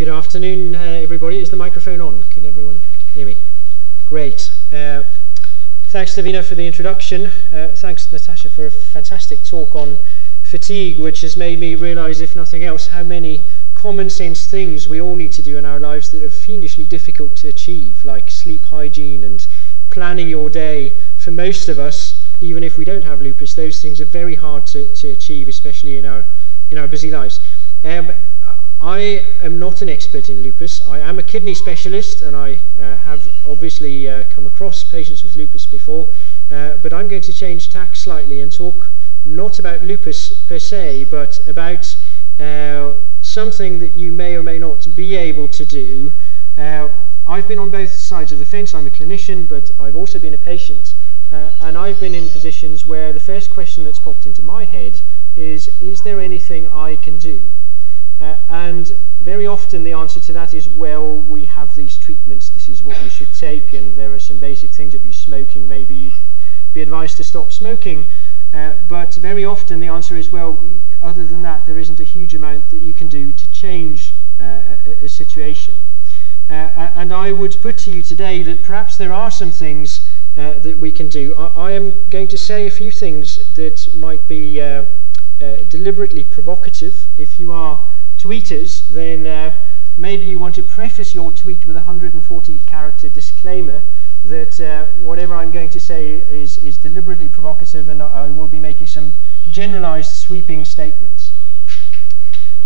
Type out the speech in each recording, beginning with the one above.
Good afternoon, everybody. Is the microphone on? Can everyone hear me? Great. Thanks, Davina, for the introduction. Thanks, Natasha, for a fantastic talk on fatigue, which has made me realise, if nothing else, how many common sense things we all need to do in our lives that are fiendishly difficult to achieve, like sleep hygiene and planning your day. For most of us, even if we don't have lupus, those things are very hard to achieve, especially in our busy lives. I am not an expert in lupus. I am a kidney specialist, and I have obviously come across patients with lupus before, but I'm going to change tack slightly and talk not about lupus per se, but about something that you may or may not be able to do. I've been on both sides of the fence. I'm a clinician, but I've also been a patient, and I've been in positions where the first question that's popped into my head is there anything I can do? And very often the answer to that is, well, we have these treatments, this is what you should take, and there are some basic things. If you're smoking, maybe you'd be advised to stop smoking. But very often the answer is, well, other than that, there isn't a huge amount that you can do to change a situation. And I would put to you today that perhaps there are some things that we can do. I am going to say a few things that might be deliberately provocative. If you are tweeters, then maybe you want to preface your tweet with a 140-character disclaimer that whatever I'm going to say is deliberately provocative, and I will be making some generalized sweeping statements.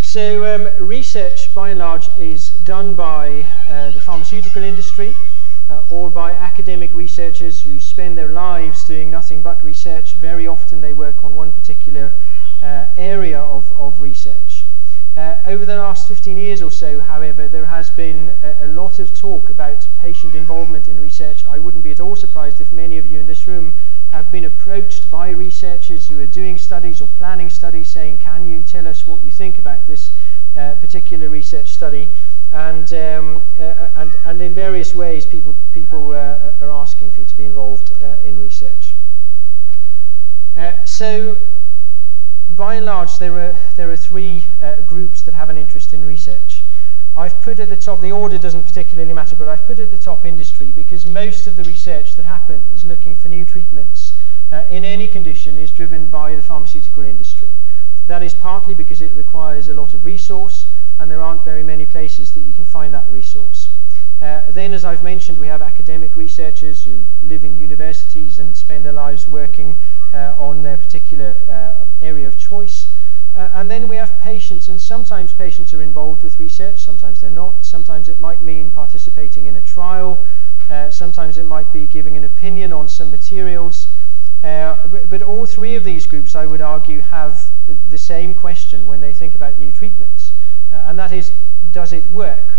So research, by and large, is done by the pharmaceutical industry or by academic researchers who spend their lives doing nothing but research. Very often they work on one particular area of research. Over the last 15 years or so, however, there has been a lot of talk about patient involvement in research. I wouldn't be at all surprised if many of you in this room have been approached by researchers who are doing studies or planning studies saying, can you tell us what you think about this particular research study? And in various ways, people are asking for you to be involved in research. So, by and large, there are three groups that have an interest in research. I've put at the top, the order doesn't particularly matter, but I've put at the top industry because most of the research that happens looking for new treatments in any condition is driven by the pharmaceutical industry. That is partly because it requires a lot of resource, and there aren't very many places that you can find that resource. Then, as I've mentioned, we have academic researchers who live in universities and spend their lives working on their particular area of choice. And then we have patients, and sometimes patients are involved with research, sometimes they're not. Sometimes it might mean participating in a trial, sometimes it might be giving an opinion on some materials. But all three of these groups, I would argue, have the same question when they think about new treatments, and that is, does it work?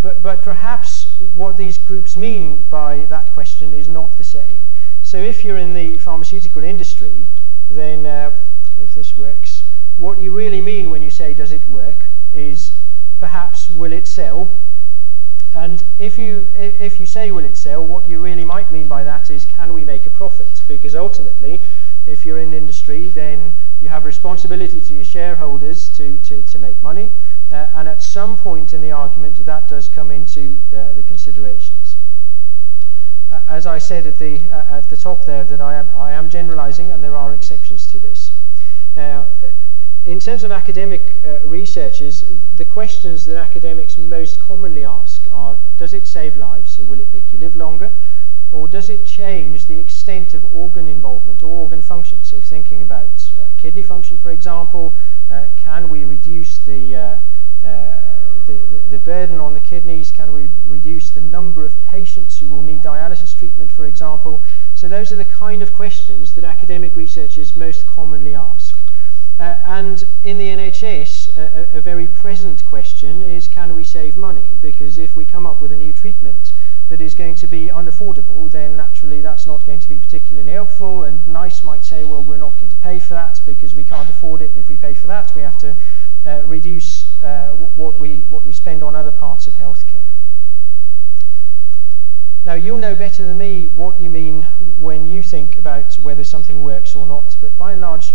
But perhaps what these groups mean by that question is not the same. So if you're in the pharmaceutical industry, then if this works, what you really mean when you say does it work is perhaps will it sell? And if you say will it sell, what you really might mean by that is can we make a profit? Because ultimately, if you're in industry, then you have responsibility to your shareholders to make money, and at some point in the argument that does come into the considerations. As I said at the top there, that I am generalizing, and there are exceptions to this. In terms of academic researchers, the questions that academics most commonly ask are, does it save lives, so will it make you live longer? Or does it change the extent of organ involvement or organ function? So thinking about kidney function, for example, can we reduce the burden on the kidneys? Can we reduce the number of patients who will need dialysis treatment, for example? So those are the kind of questions that academic researchers most commonly ask. And in the NHS, a very present question is, can we save money? Because if we come up with a new treatment that is going to be unaffordable, then naturally that's not going to be particularly helpful, and NICE might say, well, we're not going to pay for that because we can't afford it, and if we pay for that, we have to reduce what we spend on other parts of healthcare. Now, you'll know better than me what you mean when you think about whether something works or not, but by and large,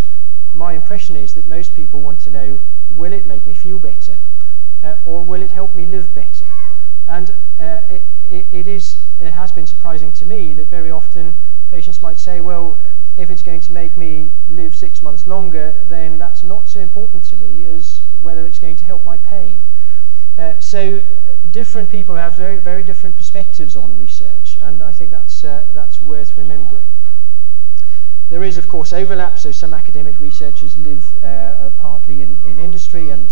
my impression is that most people want to know, will it make me feel better? or will it help me live better? And it has been surprising to me that very often patients might say, well, if it's going to make me live 6 months longer, then that's not so important to me as whether it's going to help my pain. So different people have very, very different perspectives on research, and I think that's worth remembering. There is, of course, overlap, so some academic researchers live partly in industry and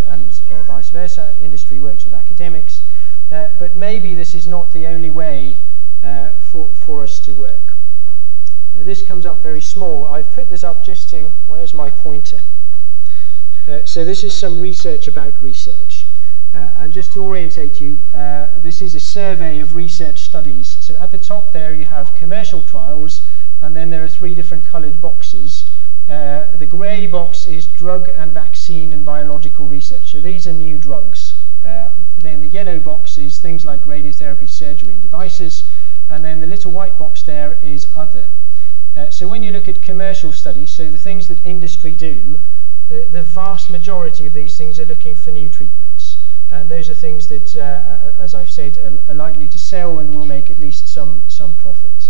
vice versa. Industry works with academics, but maybe this is not the only way for us to work. Now this comes up very small. I've put this up just to, where's my pointer? So this is some research about research. And just to orientate you, this is a survey of research studies. So at the top there you have commercial trials, and then there are 3 different coloured boxes. The grey box is drug and vaccine and biological research. So these are new drugs. Then the yellow box is things like radiotherapy, surgery and devices. And then the little white box there is other. So when you look at commercial studies, so the things that industry do, the vast majority of these things are looking for new treatments. And those are things that, as I've said, are likely to sell and will make at least some profit.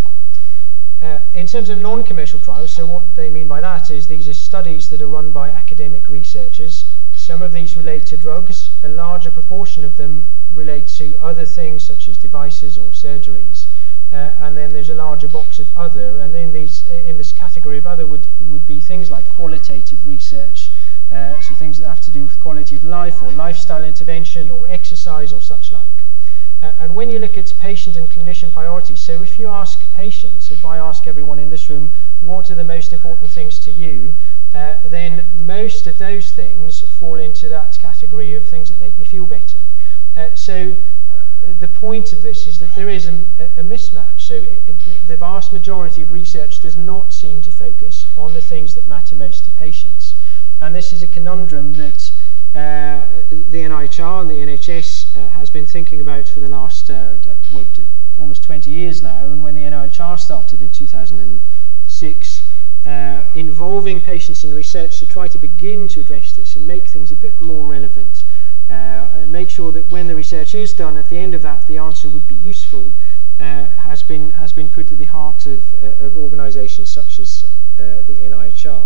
In terms of non-commercial trials, so what they mean by that is these are studies that are run by academic researchers. Some of these relate to drugs. A larger proportion of them relate to other things such as devices or surgeries. And then there's a larger box of other, and in this category of other would be things like qualitative research, so things that have to do with quality of life or lifestyle intervention or exercise or such like. And when you look at patient and clinician priorities, so if you ask patients, if I ask everyone in this room, what are the most important things to you, then most of those things fall into that category of things that make me feel better. The point of this is that there is a mismatch. So the vast majority of research does not seem to focus on the things that matter most to patients. And this is a conundrum that the NIHR and the NHS has been thinking about for the last almost 20 years now. And when the NIHR started in 2006, involving patients in research to try to begin to address this and make things a bit more relevant, and make sure that when the research is done, at the end of that, the answer would be useful, has been put at the heart of organisations such as the NIHR.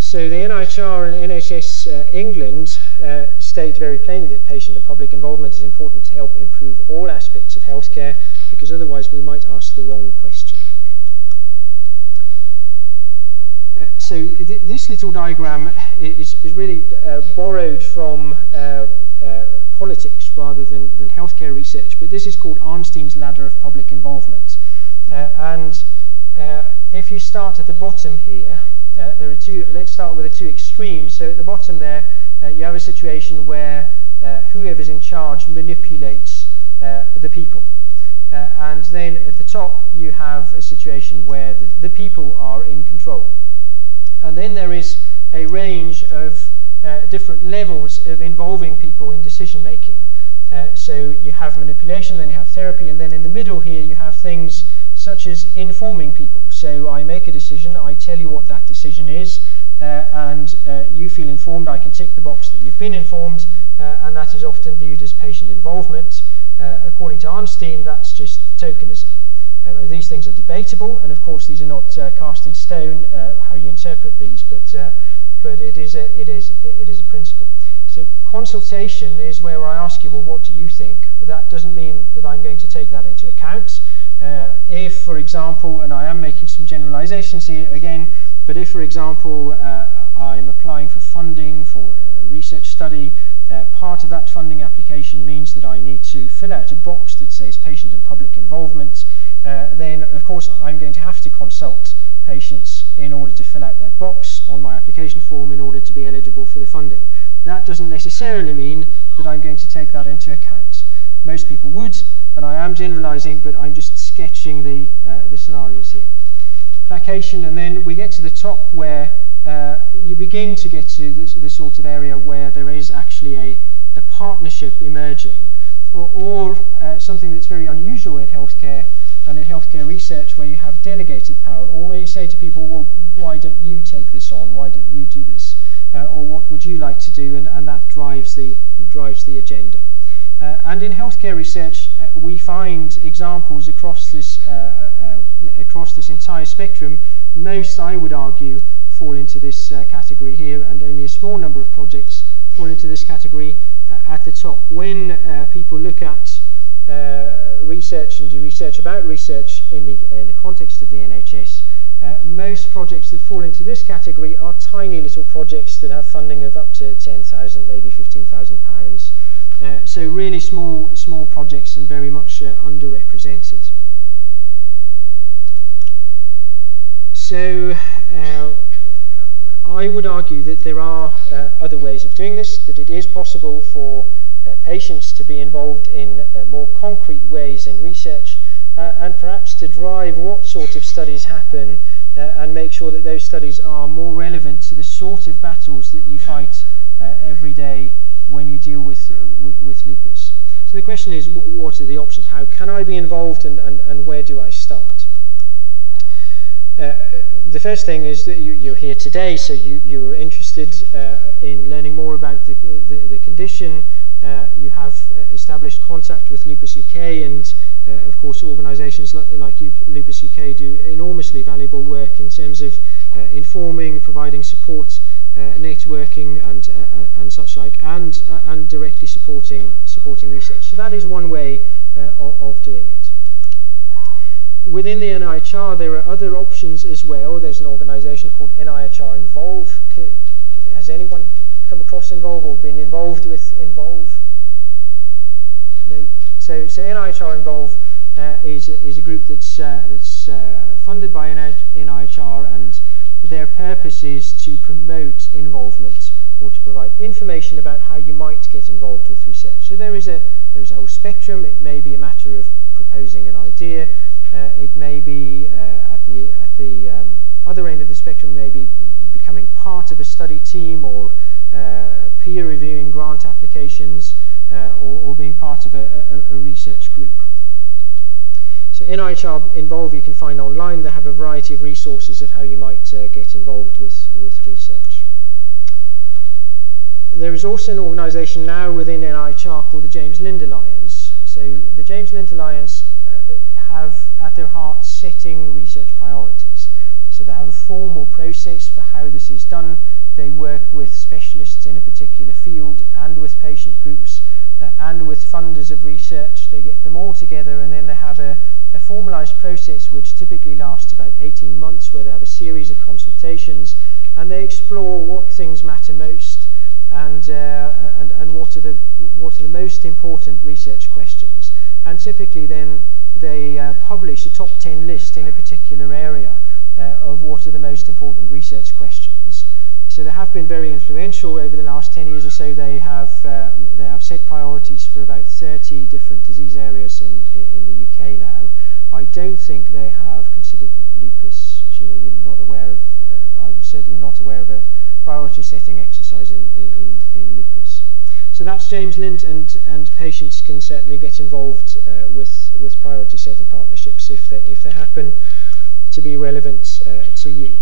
So the NIHR and NHS England state very plainly that patient and public involvement is important to help improve all aspects of healthcare, because otherwise we might ask the wrong question. So this little diagram is really borrowed from politics rather than healthcare research, but this is called Arnstein's ladder of public involvement. If you start at the bottom here, there are let's start with the 2 extremes. So at the bottom there, you have a situation where whoever's in charge manipulates the people. And then at the top, you have a situation where the people are in control. And then there is a range of different levels of involving people in decision making. So you have manipulation, then you have therapy, and then in the middle here you have things such as informing people. So I make a decision, I tell you what that decision is, and you feel informed. I can tick the box that you've been informed, and that is often viewed as patient involvement. According to Arnstein, that's just tokenism. These things are debatable, and of course these are not cast in stone, how you interpret these, but it is a principle. So consultation is where I ask you, well, what do you think? Well, that doesn't mean that I'm going to take that into account. If, for example, and I am making some generalizations here again, but if, for example, I'm applying for funding for a research study, part of that funding application means that I need to fill out a box that says patient and public involvement, then of course I'm going to have to consult patients in order to fill out that box on my application form in order to be eligible for the funding. That doesn't necessarily mean that I'm going to take that into account. Most people would, and I am generalizing, but I'm just sketching the scenarios here. Placation, and then we get to the top where you begin to get to the sort of area where there is actually a partnership emerging, or something that's very unusual in healthcare and in healthcare research, where you have delegated power, or where you say to people, well, why don't you take this on, why don't you do this? or what would you like to do, and that drives the agenda. And in healthcare research, we find examples across this entire spectrum. Most, I would argue, fall into this category here, and only a small number of projects fall into this category at the top. When people look at research and do research about research in the context of the NHS, most projects that fall into this category are tiny little projects that have funding of up to £10,000, maybe £15,000. So really small projects and very much underrepresented. So I would argue that there are other ways of doing this, that it is possible for patients to be involved in more concrete ways in research, and perhaps to drive what sort of studies happen and make sure that those studies are more relevant to the sort of battles that you fight every day when you deal with lupus. So the question is, what are the options? How can I be involved, and where do I start? The first thing is that you're here today, so you are interested in learning more about the condition. You have established contact with Lupus UK, and of course organisations like Lupus UK do enormously valuable work in terms of informing, providing support, networking and such like, and directly supporting research. So that is one way of doing it. Within the NIHR, there are other options as well. There's an organisation called NIHR Involve. Has anyone come across Involve or been involved with Involve? No. So NIHR Involve is a group that's funded by NIHR, and their purpose is to promote involvement or to provide information about how you might get involved with research. So there is a whole spectrum. It may be a matter of proposing an idea. It may be at the other end of the spectrum, maybe becoming part of a study team, or peer reviewing grant applications, or being part of a research group. So NIHR Involve you can find online. They have a variety of resources of how you might get involved with research. There is also an organisation now within NIHR called the James Lindt Alliance. So the James Lindt Alliance have at their heart setting research priorities. So they have a formal process for how this is done. They work with specialists in a particular field and with patient groups and with funders of research. They get them all together, and then they have a formalised process which typically lasts about 18 months, where they have a series of consultations and they explore what things matter most and what are the most important research questions. And typically then they publish a top 10 list in a particular area of what are the most important research questions. So they have been very influential over the last 10 years or so. They have set priorities for about 30 different disease areas in the UK now. I don't think they have considered lupus. Sheila, you're not aware of, I'm certainly not aware of a priority setting exercise in lupus. So that's James Lindt, and patients can certainly get involved with priority setting partnerships if they happen to be relevant to you.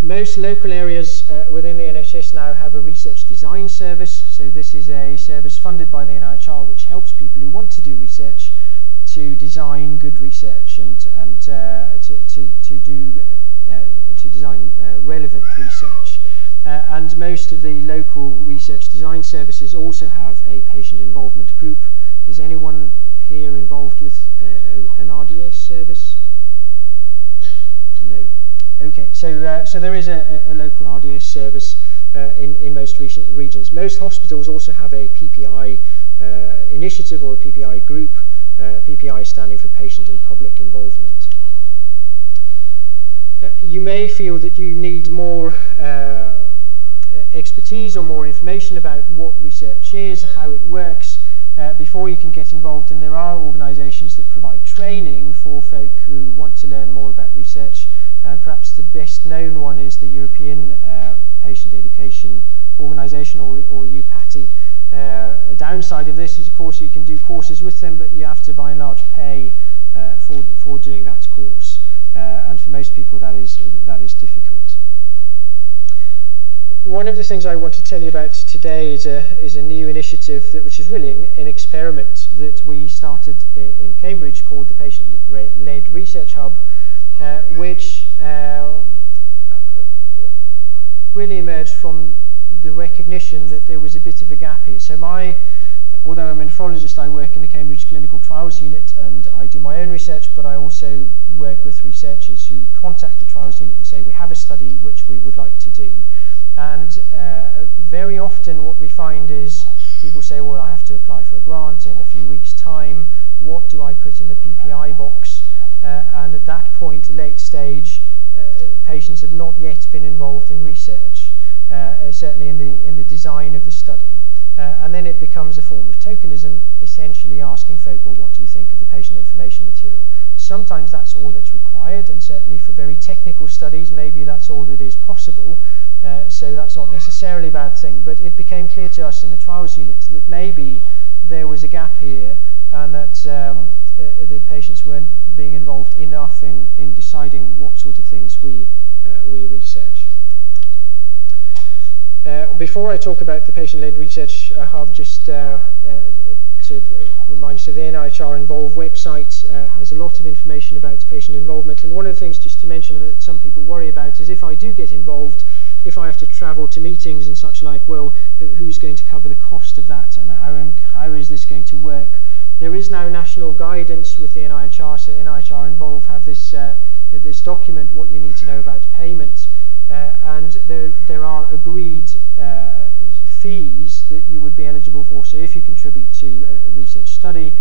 Most local areas within the NHS now have a research design service. So this is a service funded by the NIHR which helps people who want to do research to design good research and to design relevant research. And most of the local research design services also have a patient involvement group. Is anyone here involved with an RDS service? No. Okay, so there is a local RDS service in most regions. Most hospitals also have a PPI initiative or a PPI group, PPI standing for patient and public involvement. You may feel that you need more expertise or more information about what research is, how it works, before you can get involved, and there are organisations that provide training for folk who want to learn more about research. Perhaps the best known one is the European Patient Education Organisation, or EUPATI. A downside of this is, of course, you can do courses with them, but you have to by and large pay for doing that course, and for most people that is difficult. One of the things I want to tell you about today is a new initiative which is really an experiment that we started in Cambridge called the Patient-Led Research Hub, which really emerged from the recognition that there was a bit of a gap here. So although I'm a nephrologist, I work in the Cambridge Clinical Trials Unit and I do my own research, but I also work with researchers who contact the Trials Unit and say, we have a study which we would like to do. And very often what we find is people say, well, I have to apply for a grant in a few weeks' time. What do I put in the PPI box? And at that point, late stage, patients have not yet been involved in research, certainly in the design of the study. And then it becomes a form of tokenism, essentially asking folk, well, what do you think of the patient information material? Sometimes that's all that's required, and certainly for very technical studies, maybe that's all that is possible. So that's not necessarily a bad thing, but it became clear to us in the trials unit that maybe there was a gap here and that the patients weren't being involved enough in deciding what sort of things we research. Before I talk about the Patient-Led Research Hub, just to remind you, so the NIHR Involve website has a lot of information about patient involvement, and one of the things just to mention that some people worry about is if I do get involved, if I have to travel to meetings and such like, well, who's going to cover the cost of that? How is this going to work? There is now national guidance with the NIHR, so NIHR Involve have this document, what you need to know about payment, and there are agreed fees that you would be eligible for. So if you contribute to a research study,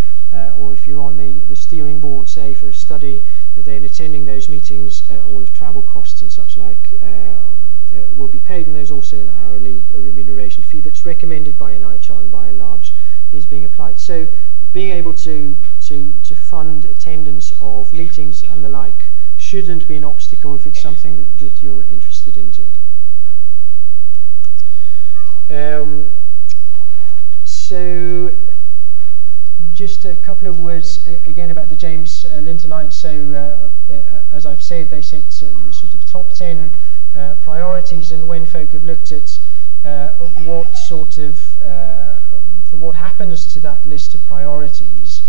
or if you're on the steering board, say, for a study, then attending those meetings, all of travel costs and such like will be paid, and there's also an hourly remuneration fee that's recommended by NIHR and by and large is being applied. So being able to fund attendance of meetings and the like shouldn't be an obstacle if it's something that you're interested in doing. So just a couple of words again about the James Lindt Alliance. So as I've said, they set sort of top 10 priorities, and when folk have looked at what happens to that list of priorities,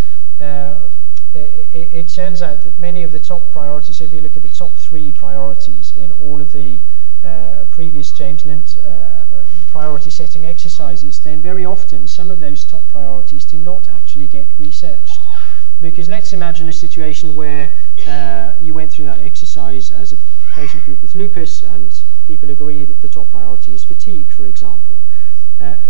it turns out that many of the top priorities, so if you look at the top 3 priorities in all of the previous James Lindt priority setting exercises, then very often some of those top priorities do not actually get researched. Because let's imagine a situation where you went through that exercise as a patient group with lupus and people agree that the top priority is fatigue, for example.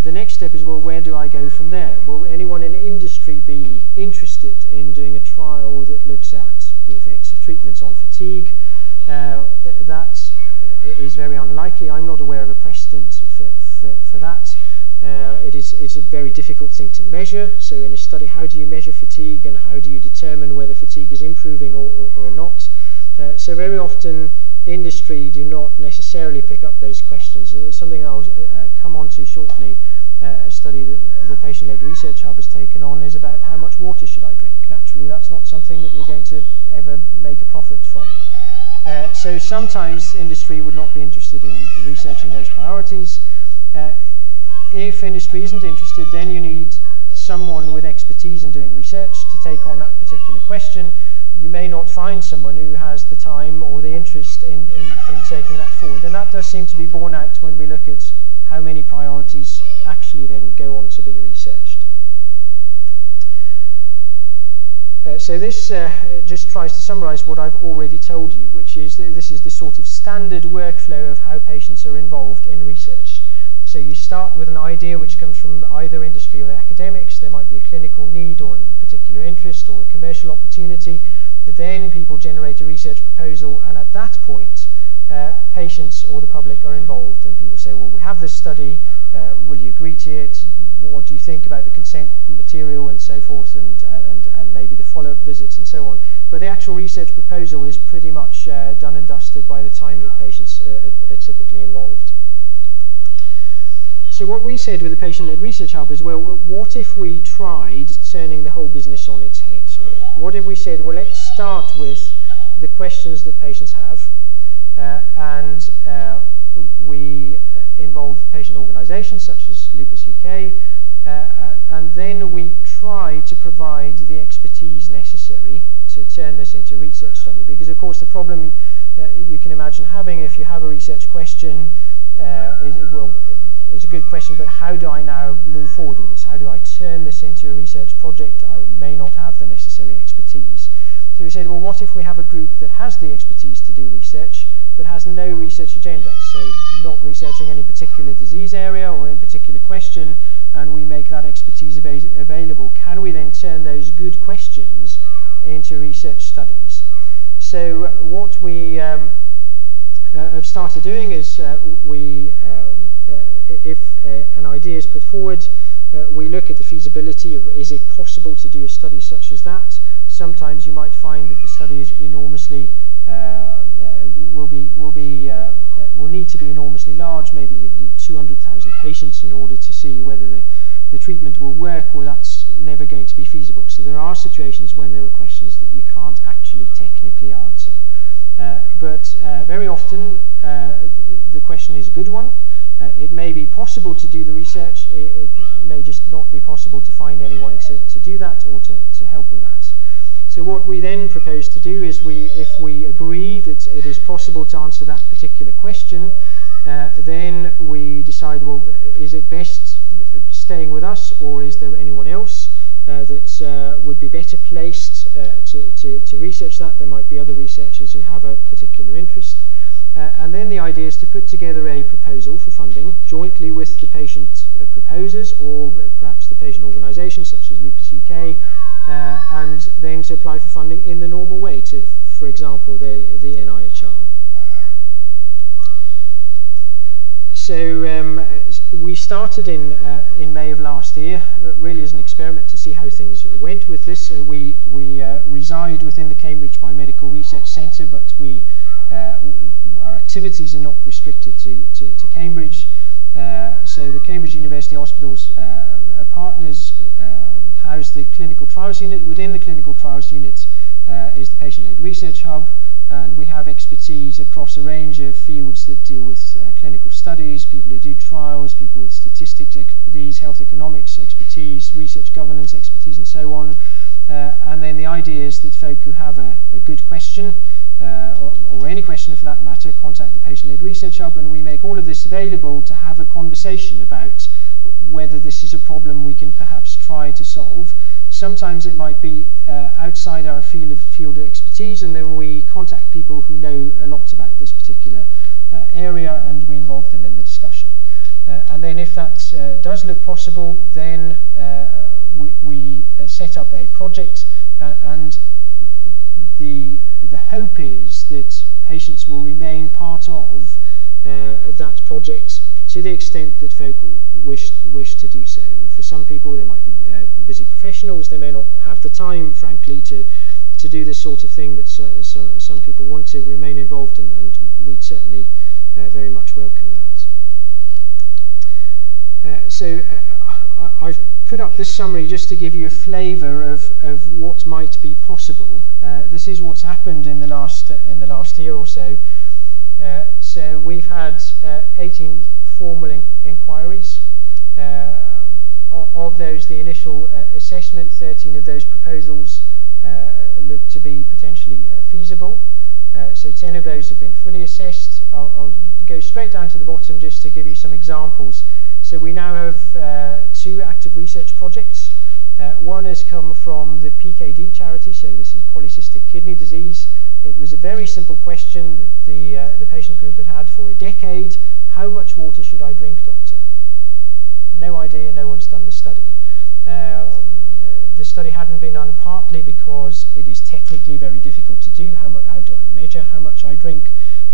The next step is, well, where do I go from there? Will anyone in industry be interested in doing a trial that looks at the effects of treatments on fatigue? That is very unlikely. I'm not aware of a precedent for that. It's a very difficult thing to measure. So in a study, how do you measure fatigue and how do you determine whether fatigue is improving or not? So very often industry do not necessarily pick up those questions. It's something I'll come on to shortly. A study that the Patient-Led Research Hub has taken on is about how much water should I drink. Naturally, that's not something that you're going to ever make a profit from. So sometimes industry would not be interested in researching those priorities. If industry isn't interested, then you need someone with expertise in doing research to take on that particular question. You may not find someone who has the time or the interest in taking that forward. And that does seem to be borne out when we look at how many priorities actually then go on to be researched. So this just tries to summarize what I've already told you, which is that this is the sort of standard workflow of how patients are involved in research. So you start with an idea which comes from either industry or the academics. There might be a clinical need or a particular interest or a commercial opportunity. Then people generate a research proposal, and at that point, patients or the public are involved, and people say, well, we have this study, will you agree to it? What do you think about the consent material and so forth, and maybe the follow-up visits and so on. But the actual research proposal is pretty much done and dusted by the time that patients are typically involved. So what we said with the Patient-Led Research Hub is, well, what if we tried turning the whole business on its head? What if we said, well, let's start with the questions that patients have, and we involve patient organisations such as Lupus UK, and then we try to provide the expertise necessary to turn this into a research study. Because of course the problem you can imagine having if you have a research question, it's a good question, but how do I now move forward with this? How do I turn this into a research project? I may not have the necessary expertise. So we said, well, what if we have a group that has the expertise to do research, but has no research agenda, so not researching any particular disease area or any particular question, and we make that expertise available? Can we then turn those good questions into research studies? So what we have started doing is if an idea is put forward, we look at the feasibility of, is it possible to do a study such as that? Sometimes you might find that the study is enormously will need to be enormously large. Maybe you need 200,000 patients in order to see whether the treatment will work, or that's never going to be feasible. So there are situations when there are questions that you can't actually technically answer. But very often the question is a good one. It may be possible to do the research. It may just not be possible to find anyone to do that or to help with that. So what we then propose to do is, if we agree that it is possible to answer that particular question, then we decide, well, is it best staying with us, or is there anyone else that would be better placed to research that? There might be other researchers who have a particular interest. And then the idea is to put together a proposal for funding jointly with the patient proposers, or perhaps the patient organisations such as Lupus UK, and then to apply for funding in the normal way to, for example, the NIHR. So we started in May of last year, really as an experiment to see how things went with this. We reside within the Cambridge Biomedical Research Centre, but our activities are not restricted to Cambridge. So the Cambridge University Hospitals partners house the clinical trials unit. Within the clinical trials unit is the patient-led research hub, and we have expertise across a range of fields that deal with clinical studies, people who do trials, people with statistics expertise, health economics expertise, research governance expertise, and so on. And then the idea is that folk who have a good question, or any question for that matter, contact the patient-led research hub, and we make all of this available to have a conversation about whether this is a problem we can perhaps try to solve. Sometimes it might be outside our field of expertise, and then we contact people who know a lot about this particular area, and we involve them in the discussion. And then if that does look possible, then we set up a project, and the hope is that patients will remain part of that project to the extent that folk wish to do so. For some people, they might be busy professionals. They may not have the time, frankly, to do this sort of thing, but some people want to remain involved, and we'd certainly very much welcome that. So I've put up this summary just to give you a flavour of what might be possible. This is what's happened in the last year or so. So we've had 18 formal inquiries. Of those, the initial assessment, 13 of those proposals look to be potentially feasible. So 10 of those have been fully assessed. I'll go straight down to the bottom just to give you some examples. So we now have 2 active research projects. One has come from the PKD charity, so this is polycystic kidney disease. It was a very simple question that the patient group had for a decade. How much water should I drink, doctor? No idea, no one's done the study. The study hadn't been done partly because it is technically very difficult to do. How do I measure how much I drink?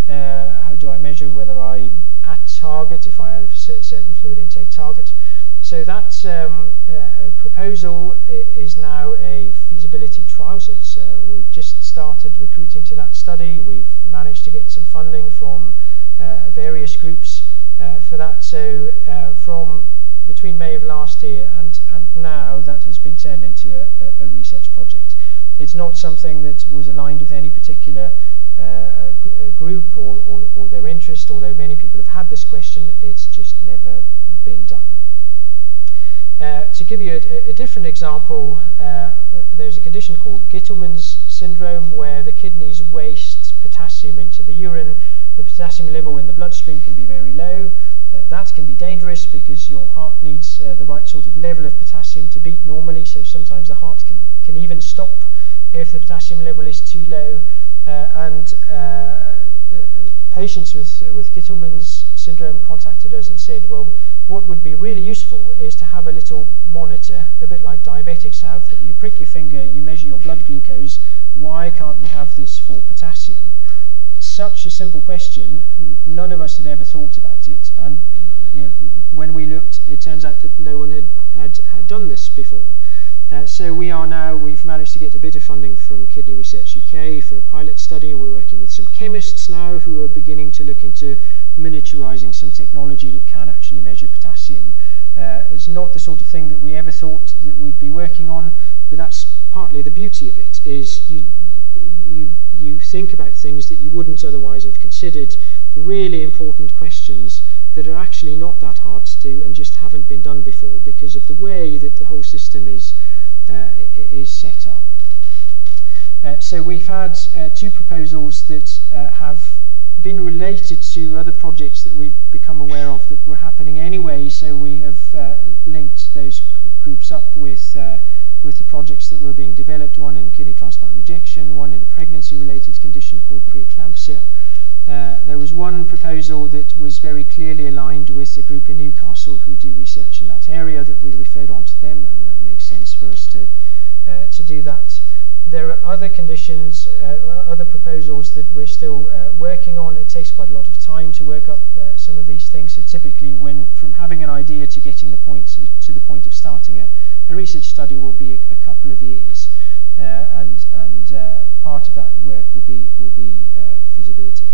How do I measure whether I'm at target, if I have a certain fluid intake target? So that proposal is now a feasibility trial. So we've just started recruiting to that study. We've managed to get some funding from various groups for that. So from between May of last year and now, that has been turned into a research project. It's not something that was aligned with any particular group or their interest, although many people have had this question, it's just never been done. To give you a different example, there's a condition called Gittelman's syndrome, where the kidneys waste potassium into the urine. The potassium level in the bloodstream can be very low. That can be dangerous because your heart needs the right sort of level of potassium to beat normally, so sometimes the heart can even stop if the potassium level is too low. Patients with Gittelman's syndrome contacted us and said, well, what would be really useful is to have a little monitor, a bit like diabetics have, that you prick your finger, you measure your blood glucose. Why can't we have this for potassium? Such a simple question, none of us had ever thought about it, and when we looked, it turns out that no one had done this before. So we've managed to get a bit of funding from Kidney Research UK for a pilot study, and we're working with some chemists now who are beginning to look into miniaturizing some technology that can actually measure potassium. It's not the sort of thing that we ever thought that we'd be working on, but that's partly the beauty of it, is you think about things that you wouldn't otherwise have considered, really important questions that are actually not that hard to do and just haven't been done before because of the way that the whole system is set up. So we've had two proposals that have been related to other projects that we've become aware of that were happening anyway, so we have linked those groups up with the projects that were being developed, one in kidney transplant rejection, one in a pregnancy-related condition called preeclampsia. There was one proposal that was very clearly aligned with a group in Newcastle who do research in that area that we referred on to them. I mean, that makes sense for us to do that. There are other conditions, other proposals that we're still working on. It takes quite a lot of time to work up some of these things. So typically, from having an idea to getting the point of starting a research study will be a couple of years, and part of that work will be feasibility.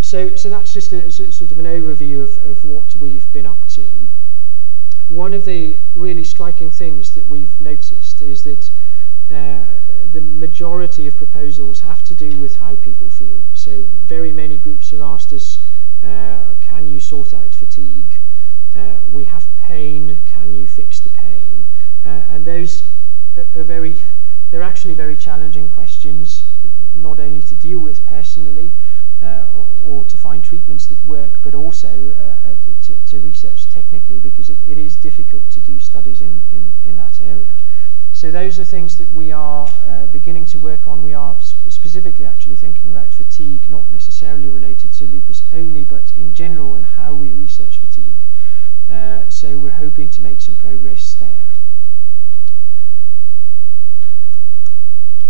So that's just a sort of an overview of what we've been up to. One of the really striking things that we've noticed is that the majority of proposals have to do with how people feel. So very many groups have asked us, can you sort out fatigue? We have pain, can you fix the pain? And those they're actually very challenging questions, not only to deal with personally, or to find treatments that work, but also to research technically, because it is difficult to do studies in that area. So those are things that we are beginning to work on. We are specifically actually thinking about fatigue, not necessarily related to lupus only, but in general, and how we research fatigue. So we're hoping to make some progress there.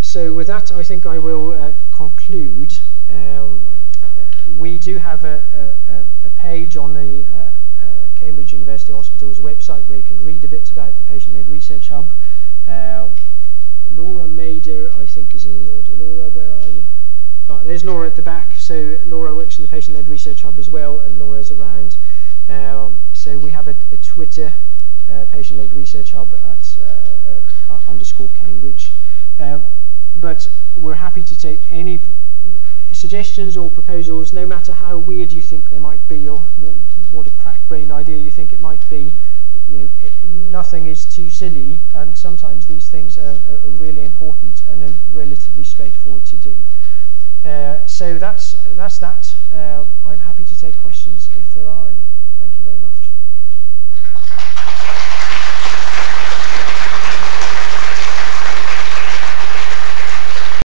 So with that, I think I will conclude. We do have a page on the Cambridge University Hospital's website where you can read a bit about the Patient-Led Research Hub. Laura Mader, I think, is in the order. Laura, where are you? Oh, there's Laura at the back. So Laura works in the Patient-Led Research Hub as well, and Laura's around. So we have a Twitter, Patient-Led Research Hub at _Cambridge. But we're happy to take any suggestions or proposals, no matter how weird you think they might be, or what a crack-brained idea you think it might be. Nothing is too silly, and sometimes these things are really important and are relatively straightforward to do. So that's that. I'm happy to take questions if there are any. Thank you very much.